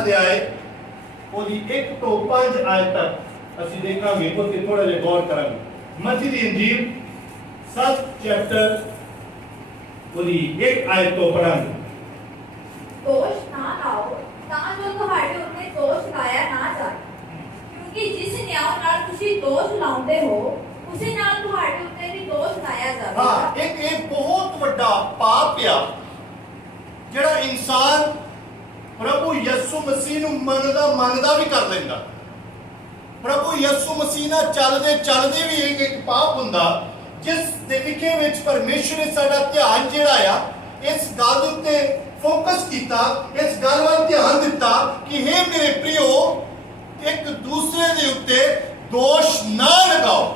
अध्याय ਉਹਦੀ 1 ਤੋਂ 5 आयत तक ਅਸੀਂ ਦੇਖਾਂਗੇ ਉੱਥੇ ਥੋੜਾ ਜਿਹਾ ਗੌਰ ਕਰਾਂਗੇ। ਮਤੀ ਦੀ ਇੰਜੀਲ 7 ਚੈਪਟਰ ਉਹਦੀ 1 आयत ਤੋਂ ਪੜਾਂਗੇ। ਦੋਸ਼ ਨਾ ਲਾਓ ਤਾਂ ਜੋ ਤੁਹਾਡੇ ਉੱਤੇ ਦੋਸ਼ ਲਾਇਆ ਨਾ ਜਾਏ, ਕਿਉਂਕਿ ਜਿਸ ਨਿਆਂ ਨਾਲ ਤੁਸੀਂ ਦੋਸ਼ ਲਾਉਂਦੇ ਹੋ ਉਸੇ ਨਾਲ ਤੁਹਾਡੇ ਉੱਤੇ ਵੀ ਦੋਸ਼ ਲਾਇਆ ਜਾਵੇਗਾ। ਹਾਂ, ਇਹ ਬਹੁਤ ਵੱਡਾ ਪਾਪ ਆ ਜਿਹੜਾ ਇਨਸਾਨ प्रभु यीशु मसीह ਨੂੰ ਮੰਨਦਾ ਵੀ ਕਰ ਲੈਂਦਾ। प्रभु यीशु मसीह ਨਾਲ ਚੱਲਦੇ ਵੀ ਇੱਕ ਪਾਪ ਹੁੰਦਾ ਜਿਸ ਦੇ ਵਿਖੇ ਵਿੱਚ ਪਰਮੇਸ਼ਰ ਨੇ ਸਾਡਾ ਧਿਆਨ ਜਿਹੜਾ ਆ ਇਸ ਗੱਲ ਉੱਤੇ ਫੋਕਸ ਕੀਤਾ, ਇਸ ਗੱਲ ਵੱਲ ਧਿਆਨ ਦਿੱਤਾ ਕਿ हे ਮੇਰੇ ਪ੍ਰਿਓ, ਇੱਕ ਦੂਸਰੇ ਦੇ ਉੱਤੇ ਦੋਸ਼ ਨਾ ਲਗਾਓ,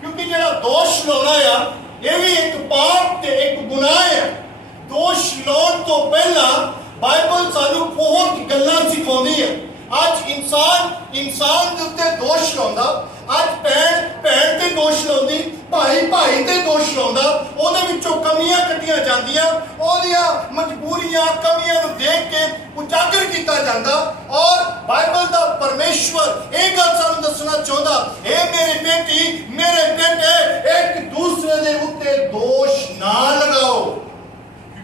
ਕਿਉਂਕਿ ਜਿਹੜਾ ਦੋਸ਼ ਲਾਉਣਾ ਆ ਇਹ ਵੀ ਇੱਕ ਪਾਪ ਤੇ ਇੱਕ ਗੁਨਾਹ ਹੈ। ਦੋਸ਼ ਲਾਉਣ ਤੋਂ ਪਹਿਲਾਂ बाइबल सानू बहुत गल्लां सिखाउंदी है। आज इंसान दे उत्ते दोष लाउंदा, आज भैन ते दोष लाउंदी, भाई ते दोष लाउंदा, ओदे विचों कमियां कड्डियां जांदियां, ओदियां मजबूरियां कमियां नूं देख के उजागर कीता जांदा। और बाइबल दा परमेश्वर ये गल सानू दसना चाहुंदा, ए मेरी बेटी मेरे बेटे, एक दूसरे दे उत्ते दोष ना लगाओ,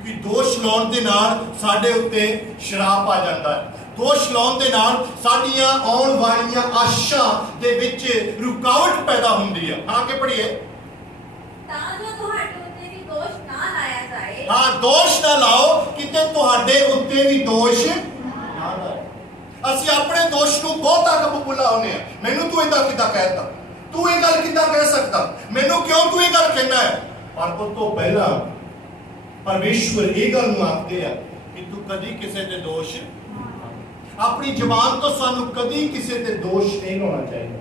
कि दोष लाउण दे नाल साडे उत्ते शराप आ जांदा है। दोष लाउण दे नाल साडीआं आउण वालीआं आशां दे विच रुकावट पैदा हुंदी है। आगे पढ़िए। ਤਾਂ ਜੋ ਤੁਹਾਡੇ ਉੱਤੇ ਵੀ ਦੋਸ਼ ਨਾ ਲਾਇਆ ਜਾਏ। हाँ, दोष ना लाओ किते तुहाडे उत्ते भी दोष ना लाए। ਅਸੀਂ ਆਪਣੇ ਦੋਸ਼ ਨੂੰ ਬਹੁਤਾ ਕਬੂਲਾ ਹੁੰਨੇ ਆ। ਮੈਨੂੰ ਤੂੰ ਇਦਾਂ ਕਿਦਾਂ ਕਹਿਤਾ, ਤੂੰ ਇਹ ਗੱਲ ਕਿਦਾਂ ਕਹਿ ਸਕਦਾ, ਮੈਨੂੰ ਕਿਉਂ ਤੂੰ ਇਹ ਗੱਲ ਕਹਿਣਾ ਹੈ। ਪਰ ਉਸ ਤੋਂ ਪਹਿਲਾਂ परमेश्वर ये गल आखते हैं कि तू कदी किसी ते दोष, अपनी जबान तो सानू कदी किसी ते दोष नहीं लाना चाहिए,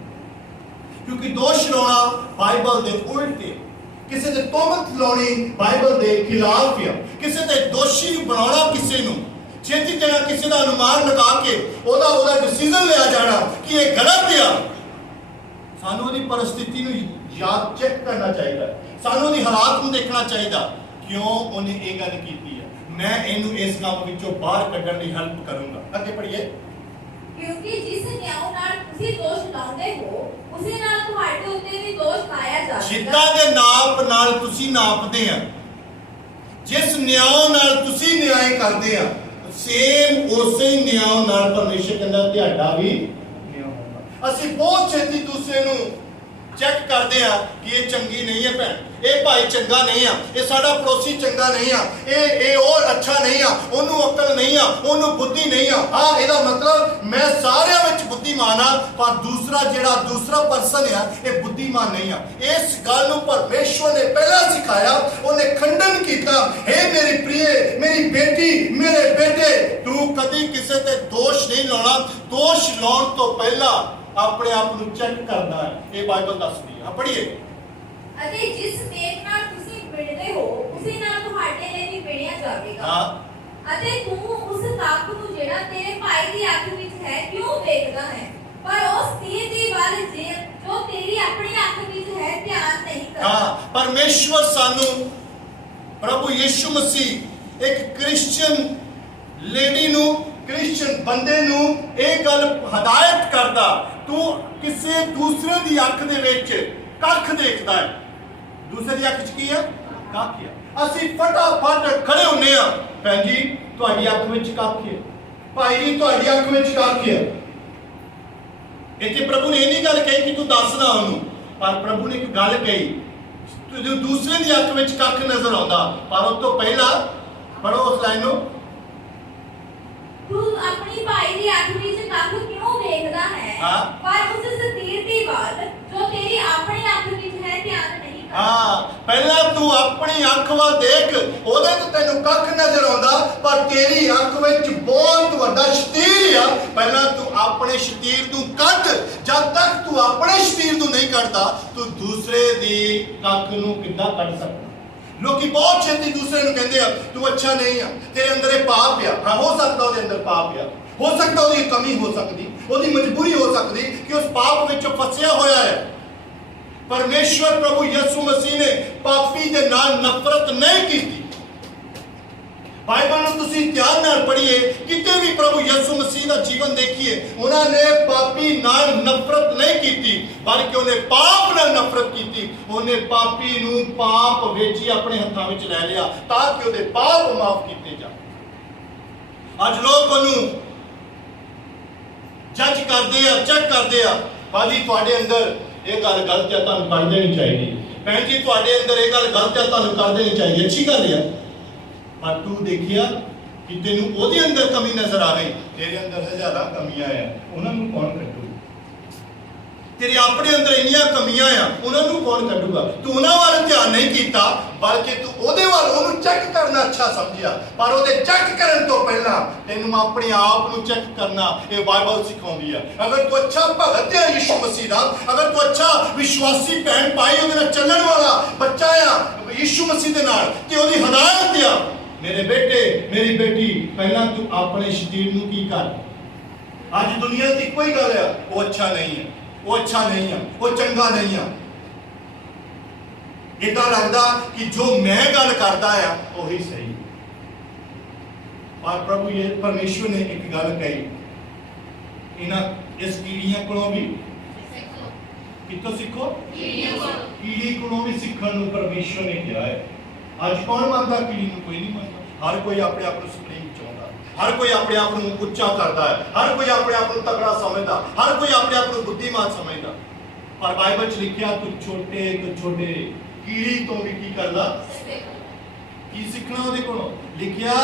क्योंकि दोष लाना बाइबल दे उल्ट है। किसी ते तोहमत लानी बाइबल दे खिलाफ है। किसी ते दोषी बनाना, किसी नू छेती देना, किसी दा अनुमान लगा के ओदा डिसीजन लिया जाना कि ये गलत है। सानू दी परिस्थिति नू याद चेक करना चाहिए, सानू दी हालात नू देखना चाहिए क्यों उन्हें ये गल की है। मैं इनू इस काम विचों बाहर कढण दी हेल्प करूंगा। आगे पढ़िए। क्योंकि जिस न्याय नाल तुसी दोष लाउंदे हो उसे नाल तुहाडे उत्ते भी दोष लाया जावेगा। जिद्दां दे नाप नाल तुसी नापदे आ, जिस न्याय नाल तुसी न्याय करदे आ, सेम उसे न्याय नाल परमेश्वर कहंदा तुहाडा भी न्याय होगा। ਅਸੀਂ बहुत छेती दूसरे नू चेक करते हैं कि ये चंगी नहीं है भैन, ये भाई चंगा नहीं है, ये साडा पड़ोसी चंगा नहीं है, ये और अच्छा नहीं है, ओनू अकल नहीं है, ओनू बुद्धि नहीं है। हाँ, ਇਹਦਾ मतलब मैं सारिਆਂ ਵਿੱਚ बुद्धिमान हाँ, पर दूसरा पर्सन है ये बुद्धिमान नहीं है। इस गल ਨੂੰ परमेश्वर ने पहला सिखाया, ਉਹਨੇ खंडन किया। हे मेरी प्रिय, मेरी बेटी, मेरे बेटे, तू कभी किसी ते दोष नहीं लाना। दोष लाउण ਤੋਂ ਪਹਿਲਾਂ अपने आप ਨੂੰ चेक करना है। ये बाइबल दसदी है। पढ़िए। ਅਤੇ ਜਿਸ ਮੇਖ ਨਾਲ ਤੁਸੀਂ ਮਿਲਦੇ ਹੋ ਉਸੇ ਨਾਲ ਤੁਹਾਡੇ ਲਈ ਵੀ ਮਿਲਿਆ ਜਾਵੇਗਾ। ਹਾਂ, ਅਤੇ ਤੂੰ ਉਸ ਕੱਖ ਨੂੰ ਜਿਹੜਾ ਤੇਰੇ ਭਾਈ ਦੀ ਅੱਖ ਵਿੱਚ ਹੈ ਕਿਉਂ ਦੇਖਦਾ ਹੈ, ਪਰ ਉਸ ਤੀਰ ਦੀ ਵੱਲ ਜੋ ਤੇਰੀ ਆਪਣੀ ਅੱਖ ਵਿੱਚ ਹੈ ਧਿਆਨ ਨਹੀਂ ਕਰਦਾ। ਹਾਂ, परमेश्वर सानू प्रभु यीशु मसीह एक क्रिश्चियन लेडी नू, क्रिश्चियन बंदे नू ਇਹ ਗੱਲ ਹਦਾਇਤ ਕਰਦਾ, ਤੂੰ ਕਿਸੇ ਦੂਸਰੇ ਦੀ ਅੱਖ ਦੇ ਵਿੱਚ ਕੱਖ ਦੇਖਦਾ ਹੈ। ਦੂਸਰੇ ਦੀ ਅੱਖ 'ਚ ਕੀ ਹੈ? ਕੱਖ ਹੈ। ਅਸੀਂ ਫਟਾਫਟ ਖੜੇ ਹੁੰਨੇ ਆ, ਭੈਣ ਜੀ ਤੁਹਾਡੀ ਅੱਖ ਵਿੱਚ ਕੱਖ ਹੈ, ਭਾਈ ਜੀ ਤੁਹਾਡੀ ਅੱਖ ਵਿੱਚ ਕੱਖ ਹੈ। ਇੱਥੇ ਪ੍ਰਭੂ ਨੇ ਇਹ ਨਹੀਂ ਗੱਲ ਕਹੀ ਕਿ ਤੂੰ ਦੱਸ ਨਾ ਉਹਨੂੰ, ਪਰ ਪ੍ਰਭੂ ਨੇ ਇੱਕ ਗੱਲ ਕਹੀ, ਤੂੰ ਦੂਸਰੇ ਦੀ ਅੱਖ ਵਿੱਚ ਕੱਖ ਨਜ਼ਰ ਆਉਂਦਾ, ਪਰ ਉਸ ਤੋਂ ਪਹਿਲਾਂ ਪੜੋ ਉਸ ਲਾਈਨ ਨੂੰ। ਤੂੰ ਆਪਣੀ ਭਾਈ ਦੀ ਅੱਖ ਵਿੱਚ ਕੱਖ ਕਿਉਂ ਦੇਖਦਾ ਹੈ, ਪਰ ਉਸ ਸਤੀਰ ਦੀ ਵੱਲ ਜੋ ਤੇਰੀ ਆਪਣੀ ਅੱਖ ਵਿੱਚ ਹੈ ਧਿਆਨ ਨਹੀਂ ਕਰਦਾ। ਹਾਂ, ਪਹਿਲਾਂ ਤੂੰ ਆਪਣੀ ਅੱਖ ਵੱਲ ਦੇਖ, ਉਹਦੇ ਤੇ ਤੈਨੂੰ ਕੱਖ ਨਜ਼ਰ ਆਉਂਦਾ, ਪਰ ਤੇਰੀ ਅੱਖ ਵਿੱਚ ਬਹੁਤ ਵੱਡਾ ਸ਼ਤੀਰ ਆ। ਪਹਿਲਾਂ ਤੂੰ ਆਪਣੇ ਸ਼ਤੀਰ ਨੂੰ ਕੱਢ। ਜਦ ਤੱਕ ਤੂੰ ਆਪਣੇ ਸ਼ਤੀਰ ਨੂੰ ਨਹੀਂ ਕੱਢਦਾ, ਤੂੰ ਦੂਸਰੇ ਦੀ ਕੱਖ ਨੂੰ ਕਿੱਦਾਂ ਕੱਢ ਸਕਦਾ। लोग बहुत छेती दूसरे ਨੂੰ ਕਹਿੰਦੇ ਆ ਤੂੰ ਅੱਛਾ ਨਹੀਂ ਆ, ਤੇਰੇ ਅੰਦਰ ਇਹ ਪਾਪ ਆ। ਹਾਂ, ਹੋ ਸਕਦਾ ਉਹਦੇ ਅੰਦਰ ਪਾਪ ਆ, ਹੋ ਸਕਦਾ ਉਹਦੀ ਕਮੀ ਹੋ ਸਕਦੀ, ਉਹਦੀ ਮਜਬੂਰੀ ਹੋ ਸਕਦੀ ਕਿ ਉਸ ਪਾਪ ਵਿੱਚ ਫਸਿਆ ਹੋਇਆ ਹੈ। ਪਰਮੇਸ਼ਵਰ ਪ੍ਰਭੂ ਯਿਸੂ ਮਸੀਹ ਨੇ ਪਾਪੀ ਦੇ ਨਾਲ ਨਫ਼ਰਤ ਨਹੀਂ ਕੀਤੀ, बाइबल ਨੂੰ ਤੁਸੀਂ ਧਿਆਨ ਨਾਲ ਪੜ੍ਹੀਏ, ਕਿਤੇ ਵੀ ਪ੍ਰਭੂ ਯਿਸੂ ਮਸੀਹ ਦਾ ਜੀਵਨ ਦੇਖੀਏ, ਉਹਨਾਂ ਨੇ ਪਾਪੀ ਨਾਲ ਨਫ਼ਰਤ ਨਹੀਂ ਕੀਤੀ, ਬਲਕਿ ਉਹਨੇ ਪਾਪ ਨਾਲ ਨਫ਼ਰਤ ਕੀਤੀ। ਉਹਨੇ ਪਾਪੀ ਨੂੰ ਪਾਪ ਵਿੱਚ ਹੀ ਆਪਣੇ ਹੱਥਾਂ ਵਿੱਚ ਲੈ ਲਿਆ ਤਾਂ ਕਿ ਉਹਦੇ ਪਾਪ ਮਾਫ ਕੀਤੇ ਜਾਣ। ਅੱਜ ਲੋਕ ਉਹਨੂੰ ਜੱਜ ਕਰਦੇ ਆ, ਚੈੱਕ ਕਰਦੇ ਆ। ਭਾਜੀ ਤੁਹਾਡੇ ਅੰਦਰ ਇਹ ਗੱਲ ਗਲਤ ਹੈ, ਤੁਹਾਨੂੰ ਕਰ ਦੇਣੀ ਚਾਹੀਦੀ। ਭੈਣ ਜੀ ਤੁਹਾਡੇ ਅੰਦਰ ਇਹ ਗੱਲ ਗਲਤ ਹੈ, ਤੁਹਾਨੂੰ ਕਰ ਦੇਣੀ ਚਾਹੀਦੀ। ਅੱਛੀ ਗੱਲ ਹੈ, ਪਰ ਤੂੰ ਦੇਖਿਆ ਕਿ ਤੈਨੂੰ ਉਹਦੇ ਅੰਦਰ ਕਮੀ ਨਜ਼ਰ ਆ ਗਈ, ਤੇਰੇ ਅੰਦਰ ਹਜ਼ਾਰਾਂ ਕਮੀਆਂ ਆ, ਉਹਨਾਂ ਨੂੰ ਕੌਣ ਕੱਢੂ? ਤੇਰੇ ਆਪਣੇ ਅੰਦਰ ਇੰਨੀਆਂ ਕਮੀਆਂ ਆ, ਉਹਨਾਂ ਨੂੰ ਕੌਣ ਕੱਢੂਗਾ? ਤੂੰ ਉਹਨਾਂ ਵੱਲ ਧਿਆਨ ਨਹੀਂ ਕੀਤਾ, ਬਲਕਿ ਤੂੰ ਉਹਦੇ ਵੱਲ, ਉਹਨੂੰ ਚੈੱਕ ਕਰਨਾ ਅੱਛਾ ਸਮਝਿਆ। ਪਰ ਉਹਦੇ ਚੈੱਕ ਕਰਨ ਤੋਂ ਪਹਿਲਾਂ ਤੈਨੂੰ ਆਪਣੇ ਆਪ ਨੂੰ ਚੈੱਕ ਕਰਨਾ ਇਹ ਬਾਈਬਲ ਸਿਖਾਉਂਦੀ ਹੈ। ਅਗਰ ਤੂੰ ਅੱਛਾ ਭਗਤ ਹੈ ਯਿਸੂ ਮਸੀਹ ਦਾ, ਅਗਰ ਤੂੰ ਅੱਛਾ ਵਿਸ਼ਵਾਸੀ ਭੈਣ ਭਾਈ ਉਹਦੇ ਨਾਲ ਚੱਲਣ ਵਾਲਾ ਬੱਚਾ ਆ ਯਿਸੂ ਮਸੀਹ ਦੇ ਨਾਲ, ਤੇ ਉਹਦੀ ਹਦਾਇਤ ਆ, ਮੇਰੇ ਬੇਟੇ ਮੇਰੀ ਬੇਟੀ, ਪਹਿਲਾਂ ਤੂੰ ਆਪਣੇ ਸਰੀਰ ਨੂੰ ਕੀ ਕਰ। ਅੱਜ ਦੁਨੀਆ ਦੀ ਕੋਈ ਗੱਲ ਆ, ਉਹ ਅੱਛਾ ਨਹੀਂ ਹੈ, ਉਹ ਅੱਛਾ ਨਹੀਂ ਆ, ਉਹ ਚੰਗਾ ਨਹੀਂ ਆ। ਇਦਾਂ ਲੱਗਦਾ ਕਿ ਜੋ ਮੈਂ ਗੱਲ ਕਰਦਾ ਆ ਉਹੀ ਸਹੀ। ਪਰ ਪ੍ਰਭੂ ਇਹ ਪਰਮੇਸ਼ਵਰ ਨੇ ਇੱਕ ਗੱਲ ਕਹੀ, ਇਹਨਾਂ ਇਸ ਕੀੜੀਆਂ ਕੋਲੋਂ ਵੀ ਕਿਤੋਂ ਸਿੱਖੋ, ਕੀੜੀ ਕੋਲੋਂ ਵੀ ਸਿੱਖਣ ਨੂੰ ਪਰਮੇਸ਼ਵਰ ਨੇ ਕਿਹਾ ਹੈ। ਅੱਜ ਕੌਣ ਮੰਨਦਾ ਕੀੜੀ ਨੂੰ? ਕੋਈ ਨਹੀਂ ਮੰਨਦਾ। ਹਰ ਕੋਈ ਆਪਣੇ ਆਪ ਨੂੰ ਸੁਪਰੀਮ ਚਾਹੁੰਦਾ, ਹਰ ਕੋਈ ਆਪਣੇ ਆਪ ਨੂੰ ਉੱਚਾ ਕਰਦਾ ਹੈ, ਹਰ ਕੋਈ ਆਪਣੇ ਆਪ ਨੂੰ ਤਕੜਾ ਸਮਝਦਾ, ਹਰ ਕੋਈ ਆਪਣੇ ਆਪ ਨੂੰ ਬੁੱਧੀਮਾਨ ਸਮਝਦਾ। ਪਰ ਬਾਈਬਲ 'ਚ ਲਿਖਿਆ ਤੂੰ ਛੋਟੇ ਤੋਂ ਛੋਟੇ ਕੀੜੀ ਤੋਂ ਵੀ ਕੀ ਕਰਦਾ, ਕੀ ਸਿੱਖਣਾ ਉਹਦੇ ਕੋਲੋਂ? ਲਿਖਿਆ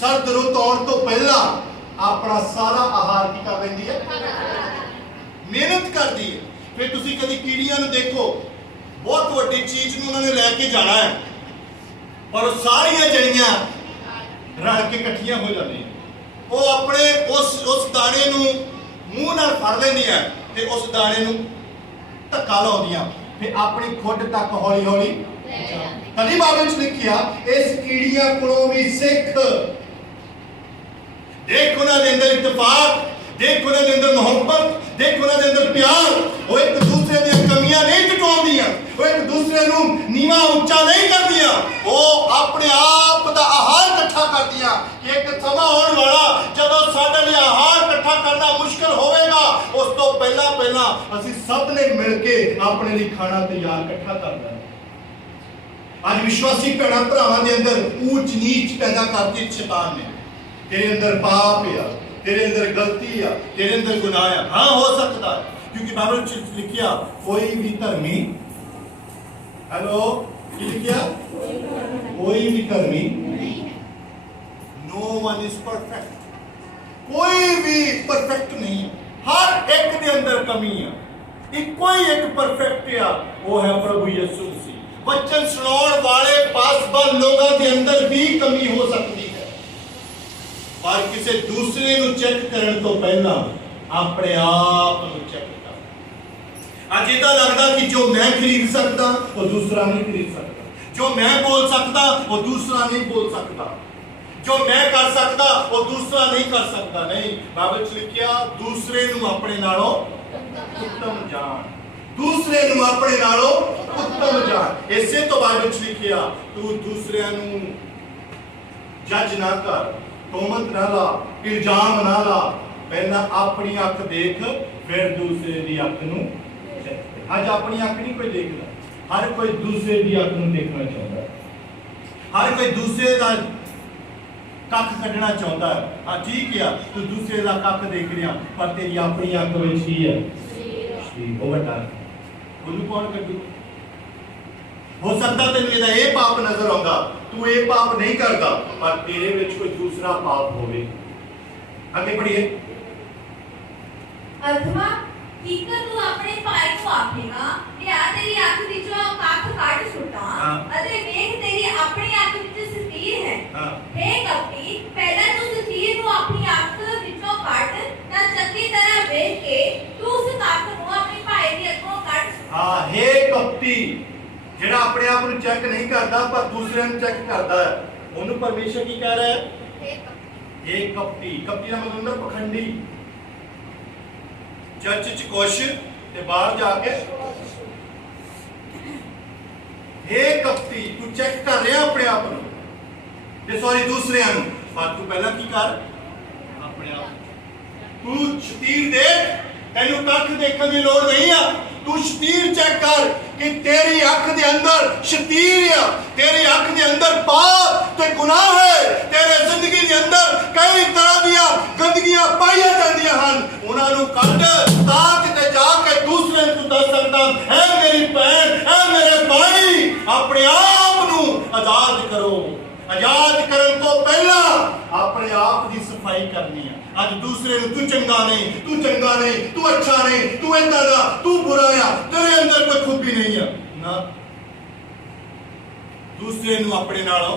ਸਰਦ ਰੁੱਤ ਆਉਣ ਤੋਂ ਪਹਿਲਾਂ ਆਪਣਾ ਸਾਰਾ ਆਹਾਰ ਕੀ ਕਰ ਲੈਂਦੀ ਹੈ, ਮਿਹਨਤ ਕਰਦੀ ਹੈ। ਫਿਰ ਤੁਸੀਂ ਕਦੀ ਕੀੜੀਆਂ ਨੂੰ ਦੇਖੋ, ਬਹੁਤ ਵੱਡੀ ਚੀਜ਼ ਨੂੰ ਉਹਨਾਂ ਨੇ ਲੈ ਕੇ ਜਾਣਾ ਹੈ, ਪਰ ਉਹ ਸਾਰੀਆਂ ਜੜੀਆਂ ਰਲ ਕੇ ਇਕੱਠੀਆਂ ਹੋ ਜਾਂਦੀਆਂ। ਉਹ ਆਪਣੇ ਉਸ ਦਾਣੇ ਨੂੰ ਮੂੰਹ ਨਾਲ ਫੜ ਲੈਂਦੀਆਂ ਤੇ ਉਸ ਦਾਣੇ ਨੂੰ ਧੱਕਾ ਲਾਉਂਦੀਆਂ, ਫਿਰ ਆਪਣੀ ਖੁੱਡ ਤੱਕ ਹੌਲੀ ਹੌਲੀ। ਕਦੀ ਬਾਈਬਲ 'ਚ ਲਿਖਿਆ ਇਸ ਕੀੜੀਆਂ ਕੋਲੋਂ ਵੀ ਸਿੱਖ। ਦੇਖ ਉਹਨਾਂ ਦੇ ਅੰਦਰ ਇਤਫਾਕ, ਦੇਖ ਉਹਨਾਂ ਦੇ ਅੰਦਰ ਮੁਹੱਬਤ, ਦੇਖ ਉਹਨਾਂ ਦੇ ਅੰਦਰ ਪਿਆਰ। ਉਹ ਇੱਕ ਦੂਸਰੇ ਦੀਆਂ ਕਮੀਆਂ ਨਹੀਂ ਟਟਾਉਂਦੀਆਂ, ਉਹ ਇੱਕ ਦੂਸਰੇ ਨੂੰ ਨੀਵਾਂ ਉੱਚਾ ਨਹੀਂ ਕਰਦੀਆਂ, ਉਹ ਆਪਣੇ ਆਪ ਦਾ ਆਹਾਰ ਇਕੱਠਾ ਕਰਦੀਆਂ। ਕਿ ਇੱਕ ਸਮਾਂ ਆਉਣ ਵਾਲਾ ਜਦੋਂ ਸਾਡੇ ਲਈ ਆਹਾਰ ਇਕੱਠਾ ਕਰਨਾ ਮੁਸ਼ਕਲ ਹੋਵੇਗਾ, ਉਸ ਤੋਂ ਪਹਿਲਾਂ ਅਸੀਂ ਸਭ ਨੇ ਮਿਲ ਕੇ ਆਪਣੇ ਲਈ ਖਾਣਾ ਤਿਆਰ ਇਕੱਠਾ ਕਰਨਾ। ਅੱਜ ਵਿਸ਼ਵਾਸੀ ਭੈਣਾਂ ਭਰਾਵਾਂ ਦੇ ਅੰਦਰ ਊਚ ਨੀਚ ਪੈਦਾ ਕਰਤੀ ਸ਼ੈਤਾਨ ਨੇ। ਤੇਰੇ ਅੰਦਰ ਪਾਪ ਆ, तेरे अंदर गलती आ, तेरे अंदर गुनाह आ। हाँ हो सकता है, क्योंकि बाइबल में लिखिया कोई भी धर्मी, हेलो की लिखिया, कोई भी धर्मी, नो वन इज परफेक्ट, कोई भी परफेक्ट नहीं है, हर एक के अंदर कमी है। कोई एक परफेक्ट आ, वो है प्रभु यीशु मसीह। वचन सुनाने वाले पासबल लोगों के अंदर भी कमी हो सकती है, पर किसी दूसरे को चेक करने तो पहला अपने आप को चेक कर। आज इतना लगता कि जो मैं खरीद सकता वो दूसरा नहीं खरीद सकता, जो मैं बोल सकता वो दूसरा नहीं बोल सकता, जो मैं कर सकता वो दूसरा नहीं कर सकता। नहीं, बाइबल च लिखिया दूसरे ਨੂੰ ਆਪਣੇ ਨਾਲੋਂ उत्तम जान, दूसरे ਨੂੰ ਆਪਣੇ ਨਾਲੋਂ उत्तम जान। ਇਸੇ ਤੋਂ ਬਾਈਬਲ ਚ ਲਿਖਿਆ ਤੂੰ ਦੂਸਰਿਆਂ ਨੂੰ ਜੱਜ ਨਾ ਕਰ, तोमत ना ला, इल्जाम ना ला, पहला अपनी अख देख फिर दूसरे दी अख नूं चेक। आज अपनी अख नहीं कोई देखदा, हर कोई दूसरे दी अख नूं देखना चाहता है, हर कोई दूसरे दा कख कढना चाहता है। हाँ ठीक है, तू दूसरे दा कख देख रहा, पर तेरी अपनी अख विच की है वो बता, ओनू कौन कढू? हो सकता तेन ਇਹਦਾ ਇਹ ਪਾਪ ਨਜ਼ਰ ਆਉਂਦਾ, ਤੂੰ ਇਹ ਪਾਪ ਨਹੀਂ ਕਰਦਾ, ਪਰ ਤੇਰੇ ਵਿੱਚ ਕੋਈ ਦੂਸਰਾ ਪਾਪ ਹੋਵੇ। ਅੱਗੇ ਪੜੀਏ। ਅਥਵਾ ਜੇਕਰ ਤੂੰ ਆਪਣੇ ਭਾਈ ਨੂੰ ਆਖੇਗਾ ਕਿ ਆ ਤੇਰੀ ਅੱਖ ਵਿੱਚੋਂ ਕੱਖ ਕੱਢ ਸੁੱਟਾਂ ਅਤੇ ਵੇਖ ਤੇਰੀ ਆਪਣੀ ਅੱਖ ਵਿੱਚ ਸਤੀਰ ਹੈ, हे ਕਪਟੀ, ਪਹਿਲਾਂ ਤੂੰ ਸਤੀਰ ਨੂੰ ਆਪਣੀ ਅੱਖ ਵਿੱਚੋਂ ਕੱਢ ਤਾਂ ਚੰਗੀ ਤਰ੍ਹਾਂ ਵੇਖ ਕੇ ਤੂੰ ਉਸ ਕੱਖ ਨੂੰ ਆਪਣੀ ਭਾਈ ਦੀ ਅੱਖੋਂ ਕੱਢ। ਹਾਂ, हे ਕਪਟੀ, ਜਿਹੜਾ ਆਪਣੇ ਆਪ ਨੂੰ ਚੈੱਕ ਨਹੀਂ ਕਰਦਾ ਪਰ ਦੂਸਰਿਆਂ ਨੂੰ ਚੈੱਕ ਕਰਦਾ ਹੈ, ਉਹਨੂੰ ਪਰਮੇਸ਼ਰ ਕੀ ਕਹਿ ਰਿਹਾ ਹੈ? ਇਹ ਕਪਟੀ। ਕਪਟੀ ਦਾ ਮਤਲਬ ਹੁੰਦਾ ਪਖੰਡੀ, ਚਰਚ ਚ ਕੁਛ ਤੇ ਬਾਹਰ ਜਾ ਕੇ हे कपटी, तू चेक कर रहा अपने आप ਨੂੰ ਤੇ ਸੌਰੀ ਦੂਸਰਿਆਂ ਨੂੰ, ਪਰ ਤੂੰ ਪਹਿਲਾਂ ਕੀ ਕਰ ਆਪਣੇ ਆਪ। ਤੂੰ ਸ਼ਤੀਰ ਦੇਖ, ਤੈਨੂੰ ਕੱਖ ਦੇਖਣ ਦੀ ਲੋੜ ਨਹੀਂ ਆ। ਤੂੰ ਸ਼ਤੀਰ ਚੈੱਕ ਕਰ ਕਿ ਤੇਰੀ ਅੱਖ ਦੇ ਅੰਦਰ ਸ਼ਤੀਰ ਆ, ਤੇਰੀ ਅੱਖ ਦੇ ਅੰਦਰ ਪਾਪ ਤੇ ਗੁਨਾਹ ਹੈ। ਤੇਰੇ ਜ਼ਿੰਦਗੀ ਦੇ ਅੰਦਰ ਕਈ ਤਰ੍ਹਾਂ ਦੀਆਂ ਗੰਦਗੀਆਂ ਪਾਈਆਂ ਜਾਂਦੀਆਂ ਹਨ। ਉਹਨਾਂ ਨੂੰ ਕੱਢ ਤਾਂ ਕਿਤੇ ਜਾ ਕੇ ਦੂਸਰੇ ਨੂੰ ਦੱਸ ਸਕਦਾ ਹੈ ਮੇਰੀ ਭੈਣ, ਹੈ ਮੇਰੇ ਭਾਈ, ਆਪਣੇ ਆਪ ਨੂੰ ਆਜ਼ਾਦ ਕਰੋ। ਆਜ਼ਾਦ ਕਰਨ ਤੋਂ ਪਹਿਲਾਂ ਆਪਣੇ ਆਪ ਦੀ ਸਫਾਈ ਕਰਨੀ ਹੈ। ਅੱਜ ਦੂਸਰੇ ਨੂੰ ਤੂੰ ਚੰਗਾ ਨਹੀਂ, ਤੂੰ ਚੰਗਾ ਨਹੀਂ, ਤੂੰ ਅੱਛਾ ਨਹੀਂ, ਤੂੰ ਏਦਾਂ ਦਾ, ਤੂੰ ਬੁਰਾ ਆ, ਤੇਰੇ ਅੰਦਰ ਕੋਈ ਖੂਬੀ ਨਹੀਂ ਆ ਨਾ। ਦੂਸਰੇ ਨੂੰ ਆਪਣੇ ਨਾਲੋਂ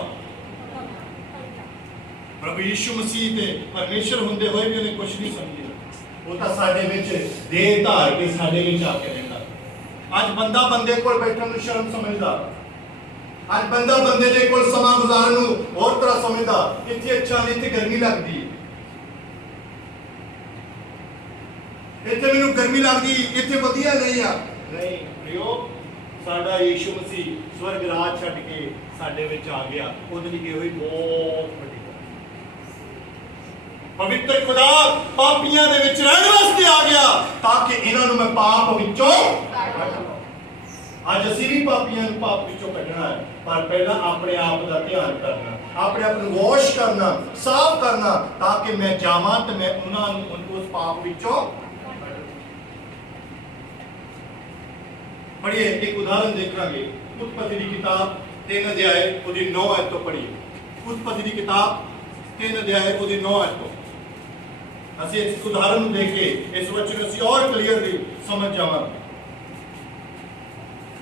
ਪ੍ਰਭੂ ਯਿਸੂ ਮਸੀਹ ਤੇ ਪਰਮੇਸ਼ਰ ਹੁੰਦੇ ਹੋਏ ਵੀ ਉਹਨੇ ਕੁਝ ਨਹੀਂ ਸਮਝਿਆ। ਉਹ ਤਾਂ ਸਾਡੇ ਵਿੱਚ ਦੇਹ ਧਾਰ ਕੇ ਸਾਡੇ ਵਿੱਚ ਆ ਕੇ ਰਹਿੰਦਾ। ਅੱਜ ਬੰਦਾ ਬੰਦੇ ਕੋਲ ਬੈਠਣ ਨੂੰ ਸ਼ਰਮ ਸਮਝਦਾ। ਅੱਜ ਬੰਦਾ ਬੰਦੇ ਦੇ ਕੋਲ ਸਮਾਂ ਗੁਜ਼ਾਰਨ ਨੂੰ ਹੋਰ ਤਰ੍ਹਾਂ ਸਮਝਦਾ। ਇੱਥੇ ਅੱਛਾ ਨਹੀਂ, ਇੱਥੇ ਗਰਮੀ ਲੱਗਦੀ, ਇੱਥੇ ਮੈਨੂੰ ਗਰਮੀ ਲੱਗਦੀ, ਇੱਥੇ ਵਧੀਆ ਨਹੀਂ ਆ। ਨਹੀਂ ਪ੍ਰਿਓ, ਸਾਡਾ ਯਿਸੂ ਮਸੀਹ ਸਵਰਗ ਰਾਜ ਛੱਡ ਕੇ ਸਾਡੇ ਵਿੱਚ ਆ ਗਿਆ। ਉਹਦੇ ਲਈ ਹੋਈ ਬਹੁਤ ਵੱਡੀ ਪਵਿੱਤਰ ਖੁਦਾ ਪਾਪੀਆਂ ਦੇ ਵਿੱਚ ਰਹਿਣ ਵਾਸਤੇ ਆ ਗਿਆ ਤਾਂ ਕਿ ਇਹਨਾਂ ਨੂੰ ਮੈਂ ਪਾਪ ਵਿੱਚੋਂ ਕੱਢਾਂ। ਅੱਜ ਅਸੀਂ ਵੀ ਪਾਪੀਆਂ ਨੂੰ ਪਾਪ ਵਿੱਚੋਂ ਕੱਢਣਾ ਹੈ, ਪਰ ਪਹਿਲਾਂ ਆਪਣੇ ਆਪ ਦਾ ਧਿਆਨ ਕਰਨਾ, ਆਪਣੇ ਆਪ ਨੂੰ ਵਾਸ਼ ਕਰਨਾ, ਸਾਫ਼ ਕਰਨਾ, ਤਾਂ ਕਿ ਮੈਂ ਜਾਵਾਂ ਤੇ ਮੈਂ ਉਹਨਾਂ ਨੂੰ ਉਸ ਪਾਪ ਵਿੱਚੋਂ। ਪੜ੍ਹੀਏ ਇੱਕ ਉਦਾਹਰਨ ਦੇਖਾਂਗੇ। ਉਤਪਤੀ ਦੀ ਕਿਤਾਬ 3 ਅਧਿਆਏ ਉਹਦੀ 9 ਆਇਤ ਤੋਂ ਪੜ੍ਹੀਏ। ਉਤਪਤੀ ਦੀ ਕਿਤਾਬ 3 ਅਧਿਆਏ ਉਹਦੀ 9 ਆਇਤ ਤੋਂ ਅਸੀਂ ਇਸ ਉਦਾਹਰਨ ਨੂੰ ਦੇਖ ਕੇ ਇਸ ਵਚਨ ਨੂੰ ਅਸੀਂ ਹੋਰ ਕਲੀਅਰਲੀ ਸਮਝ ਜਾਵਾਂਗੇ।